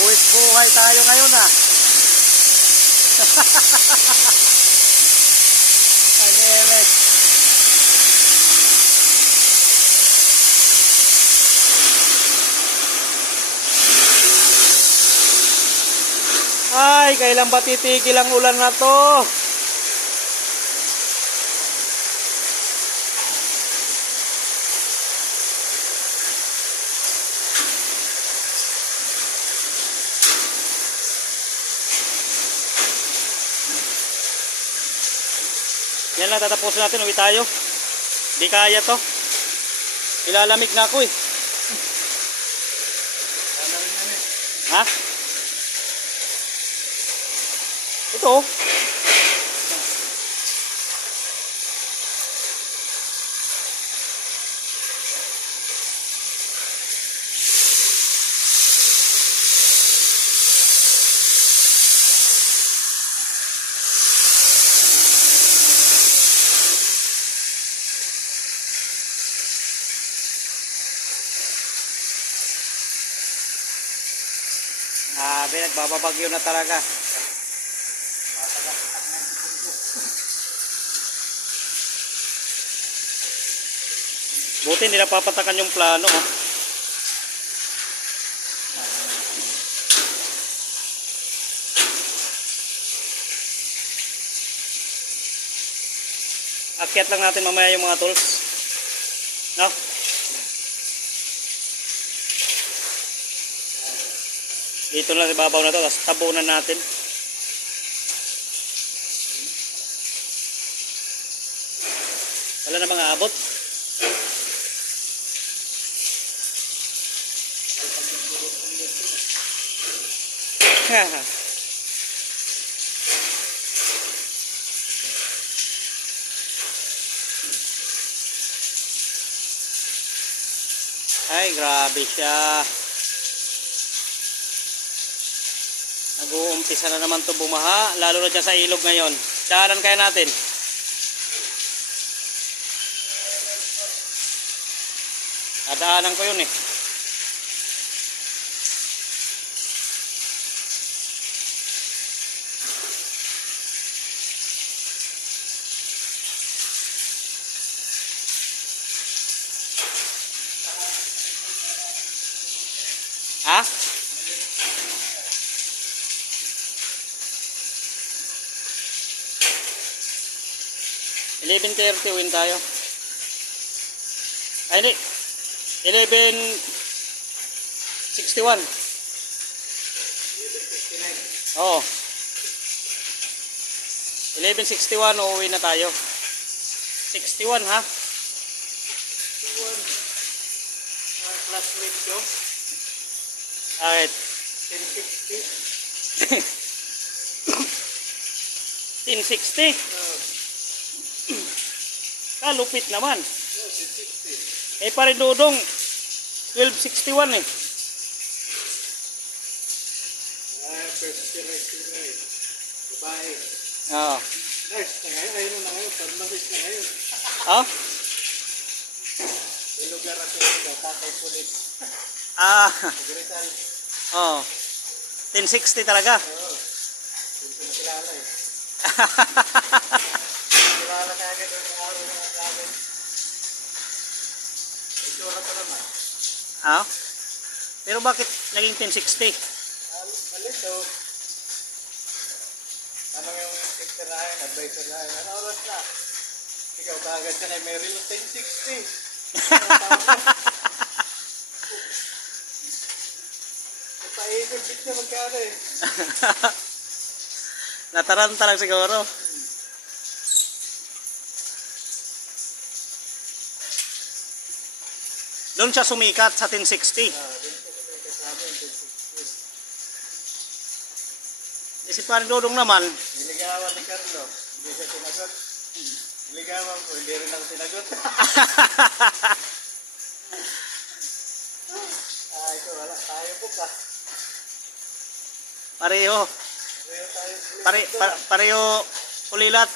Buwis buhay tayo ngayon ah. Anemet. Ay, kailan ba titigil ang ulan na to? Yan lang, tatapusin natin. Uwi tayo. Di kaya to. Ilalamig na ako eh. Ha? Ito. Nagbababagyo na talaga. Buti hindi napapatakan yung plano. Oh. Akyat lang natin mamaya yung mga tools. No? Dito lang ibabaw na to, tapos tabunan natin. Wala na mga abot. Ay, grabe siya. Nag-uumpisa na naman to bumaha, lalo na dyan sa ilog ngayon. Daanan kaya natin. Dadaanan ko yun eh. Ha? $11:30 win tayo. Ay hindi. 11:61. Oo. 11:61 uuwi na tayo. 61 ha? 61. Classmate ko. Alright. 1060. 1060? Kalupit naman. Eh pare Dodong 1261 eh. First generation eh. Babae. Oo. Nurse na ngayon. Ayun na ngayon. Pharmacist na ngayon. Oh? May lugar ako yung tatay pulis. Ah. Rizal. Oo. 1060 talaga. Oo. Hindi ko nakilala eh. Kilala ka agad yung araw na namin. Itsura ko naman. Ah? Pero bakit naging 1060? Malito. Ano yung sector na yun? Advisor na yun? Ano oras na? Ikaw kagad ka na may real 1060. Paikot bit na magkano eh. Nataranta lang siguro. Doon siya sumikat sa 1060. Si Paring Dodong naman. Niligawan ni Carlo. Hindi siya sinagot. Niligawan ko. Hindi rin ako sinagot. Ito wala. Tayo buka. Pareho. Pareho tayo. Pareho ulilat.